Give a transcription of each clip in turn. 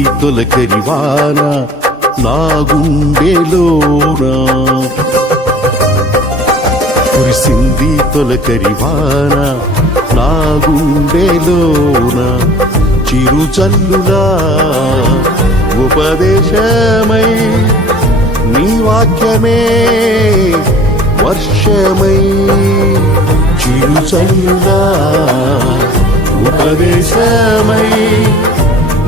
కురిసింది తొలకరివాన నా కురిసింది తొలకరివాన నాగుండెలోనా. చిరుచల్లులా ఉపదేశమై నీ వాక్యమే వర్షమై. చిరుచల్లులా ఉపదేశమై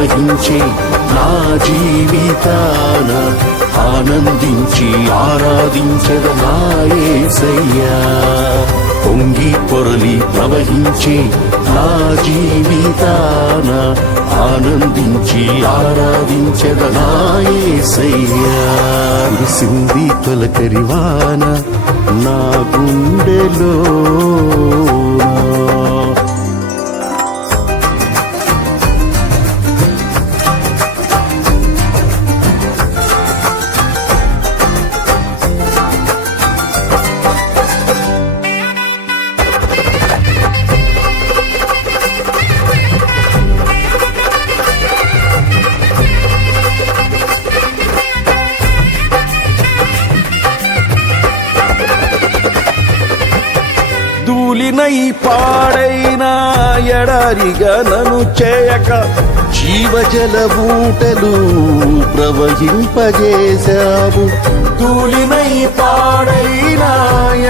పొరలి నా జీవితాన ఆనందించి ఆరాధించద నాయసయ్యా పొంగి పొరలి ప్రవహించి నా జీవితాన ఆనందించి ఆరాధించద నాయసయ్యా సింధి తొలకరివాన నా గుండెలో ధూళినై పాడైనా ఎడారిగా నను చేయక జీవజల బూటలు ప్రవహింపజేశావు. ధూళినై పాడైనా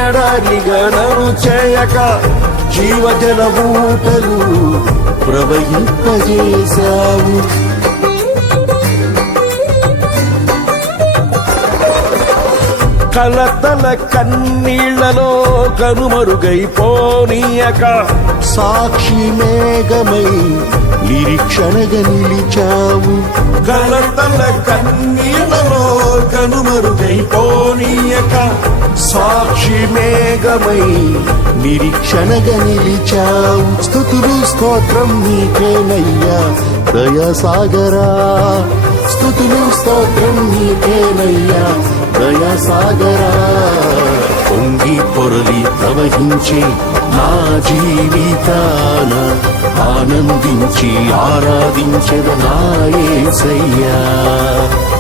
ఎడారిగా నను చేయక జీవజల బూటలు ప్రవహింపజేశావు. కలతల కన్నీళ్ళలో కనుమరుగైపోనీయక. సాక్షి మేఘమై నిరీక్షణగా నిలిచావు. కలతల కన్నీళ్ళలో కనుమరుగైపోనీయక. సాక్షి మేఘమై నిరీక్షణగా నిలిచావు. స్థుతులు స్తోత్రం నీకేనయ్యా దయాసాగరా. స్థుతులు స్తోత్రం నీకేనయ్యా హృదయ సాగరా పొంగి పొరలి ప్రవహించే నా జీవితాన ఆనందించి ఆరాధించద నాయసయ్యా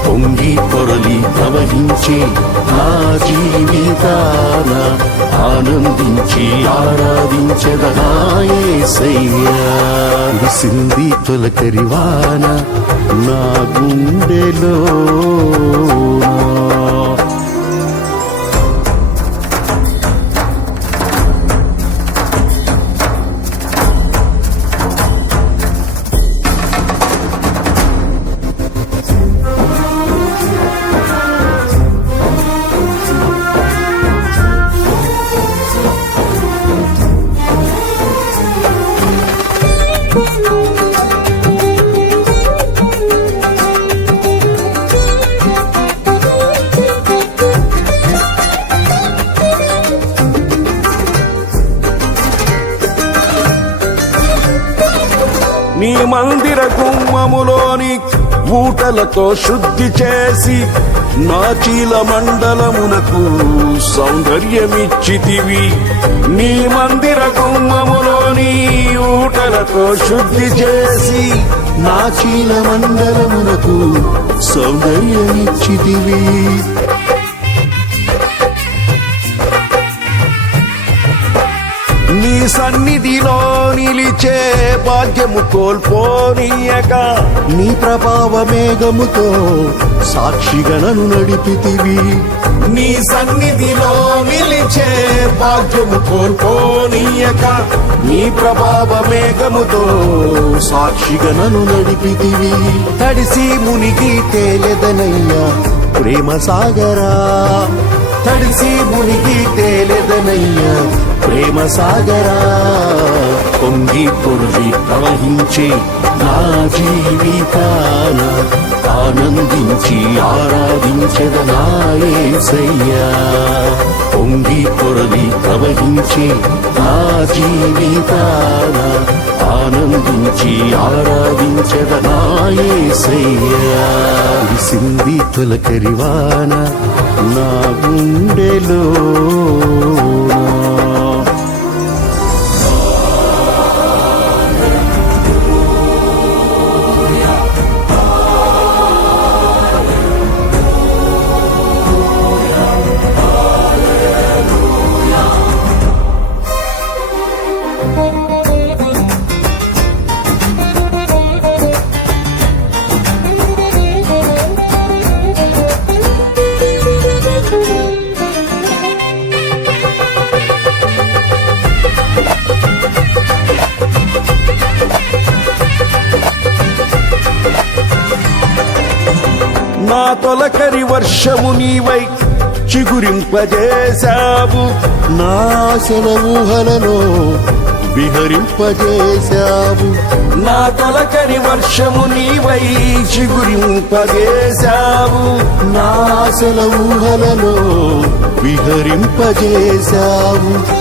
పొంగి పొరలి ప్రవహించే నా జీవితాన ఆనందించి ఆరాధించద నాయసయ్యా సింధి తొలకరివాన నా గుండెలో మందిర గుమ్మములోని ఊటలతో శుద్ధి చేసి నాచీల మండలమునకు సౌందర్యమిచ్చితివి. నీ మందిర గుమ్మములోని ఊటలతో శుద్ధి చేసి నాచీల మండలమునకు సౌందర్యమిచ్చితివి. సన్నిధిలో నిలిచే భాగ్యము కోల్పోనీయక. నీ ప్రభావ మేఘముతో సాక్షిగణను నడిపితివి. నీ సన్నిధిలో నిలిచే భాగ్యము కోల్పోనీయక. నీ ప్రభావ మేఘముతో సాక్షిగణను నడిపితివి. తడిసి మునిగి తేలెదనయ్యా ప్రేమ సాగరా తడిసి మునిగి తేలెదనయ్యా ప్రేమ సాగరా. పొంగి పొర్లి ప్రవహించే నా జీవితాన ఆనందించి ఆరాధించద నాయసయ్యా పొంగి పొరలి ప్రవహించే నా జీవితాన ఆనందించి ఆరాధించద నాయసయ్యా సింది తొలకరివాన నా గుండెలో తొలకరి వర్షము నీవై చిగురింపజేశావు. నాశన సెలవుహలలో విహరింపజేశావు. నా తొలకరి వర్షము నీవై చిగురింపజేశావు. నాశన సెలవుహలలో విహరింపజేశావు.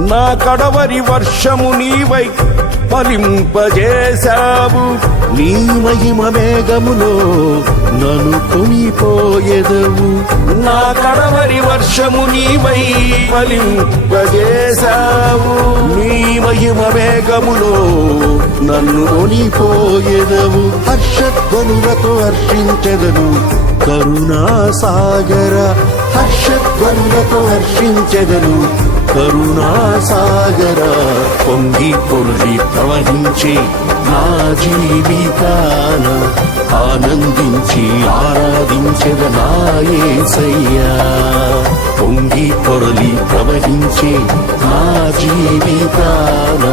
నా కడవరి వర్షము నీవై ఫలింపజేశావు నీ మహిమ మేఘములో నన్ను కొనిపోయేదవు నా కడవరి వర్షము నీవై ఫలింపజేశావు. నీ మహిమ మేఘములో నన్ను కొనిపోయేదవు హర్షధ్వనులతో హర్షించెదను కరుణా సాగర హర్షధ్వనులతో హర్షించెదను కరుణా సాగర పొంగి ప్రవహించే నా జీవితాన ఆనందించి ఆరాధించద నాయసయ్యా పొంగి పొరలి ప్రవహించే నా జీవితాన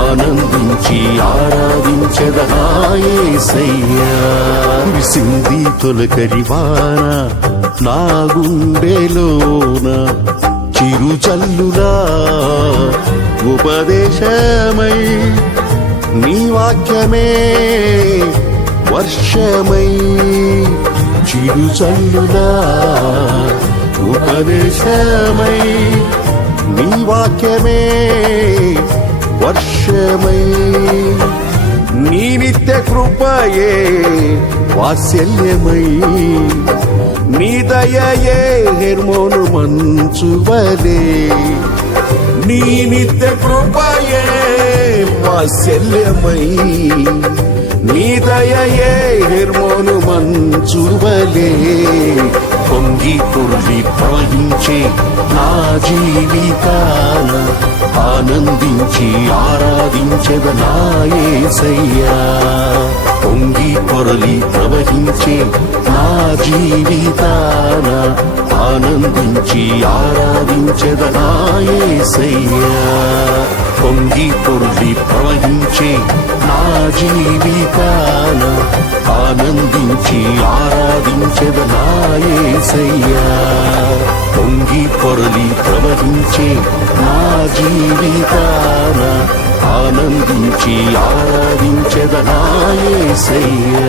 ఆనందించి ఆరాధించద నాయసయ్యా విసింది తొలకరివాన నా గుండెలోన చిరు చిరుచల్లులా ఉపదేశమై నీ వాక్యమే వర్షమై చిరు చిరుచల్లులా ఉపదేశమై నీ వాక్యమే వర్షమై నీ నిత్య కృపయే వాత్సల్యమై నీ దయయే హెర్మోను మంచువలే. నీ నిత్య కృపయే వాత్సల్యమై. నీ దయయే హెర్మోను మంచువలే. పొంగి పొర్లి ప్రవహించే నా జీవితాన ఆనందించి ఆరాధించద నాయసయ్యా పొంగి పొరలి ప్రవహించే జీవితాన ఆనందించి ఆరాధించద నాయసయ్యా. పొంగి పొర్లి ప్రవహించే నా జీవితాన ఆనందించి ఆరాధించద నాయసయ్యా. పొంగి పొరలి ప్రవహించే నా జీవితాన ఆనందించి ఆరాధించద నాయసయ్యా.